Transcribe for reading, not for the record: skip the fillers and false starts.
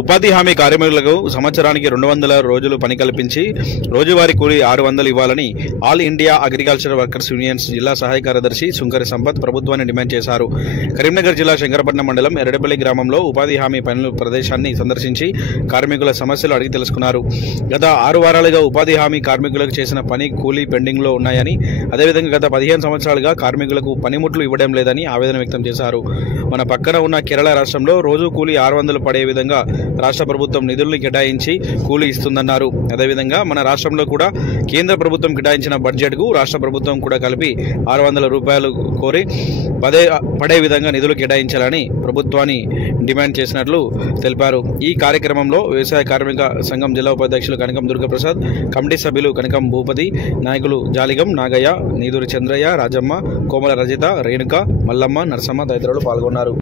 ఉపాధి హామీ కార్మికులకు సంవత్సరానికి 200 రోజులు పని కల్పించి రోజువారీ కూలీ 600 ఇవ్వాలని all India agriculture workers unions జిల్లా సహాయ కార్యదర్శి సుంకరి సంపత్ ప్రభుత్వాన్ని డిమాండ్ చేశారు. కరీంనగర్ జిల్లా శంకరపట్నం మండలం ఎర్రడపల్లి గ్రామంలో ఉపాధి హామీ పనుల ప్రదేశాన్ని సందర్శించి కార్మికుల సమస్యలు అడిగి తెలుసుకున్నారు. గత 6 వారాలుగా ఉపాధి హామీ కార్మికులకు చేసిన పని కూలీ పెండింగ్లో ఉన్నాయని, అదేవిధంగా గత 15 సంవత్సరాలుగా కార్మికులకు పనిముట్లు ఇవ్వడం లేదని ఆవేదన వ్యక్తం చేశారు. మన పక్కన ఉన్న కేరళ రాష్ట్రంలో రోజు కూలీ 600 పడే విధంగా రాష్ట్ర ప్రభుత్వం నిధులను కేటాయించి కూలీ ఇస్తుందన్నారు. అదేవిధంగా మన రాష్ట్రంలో కూడా కేంద్ర ప్రభుత్వం కేటాయించిన బడ్జెట్కు రాష్ట్ర ప్రభుత్వం కూడా కలిపి 600 రూపాయలు కోరి పడే విధంగా నిధులు కేటాయించాలని ప్రభుత్వాన్ని డిమాండ్ చేసినట్లు తెలిపారు. ఈ కార్యక్రమంలో వ్యవసాయ కార్మిక సంఘం జిల్లా ఉపాధ్యక్షులు కనకం దుర్గప్రసాద్, కమిటీ సభ్యులు కనకం భూపతి, నాయకులు జాలిగం నాగయ్య, నీదూరి చంద్రయ్య, రాజమ్మ, కోమల రజిత, రేణుక, మల్లమ్మ, నరసమ్మ తదితరులు పాల్గొన్నారు.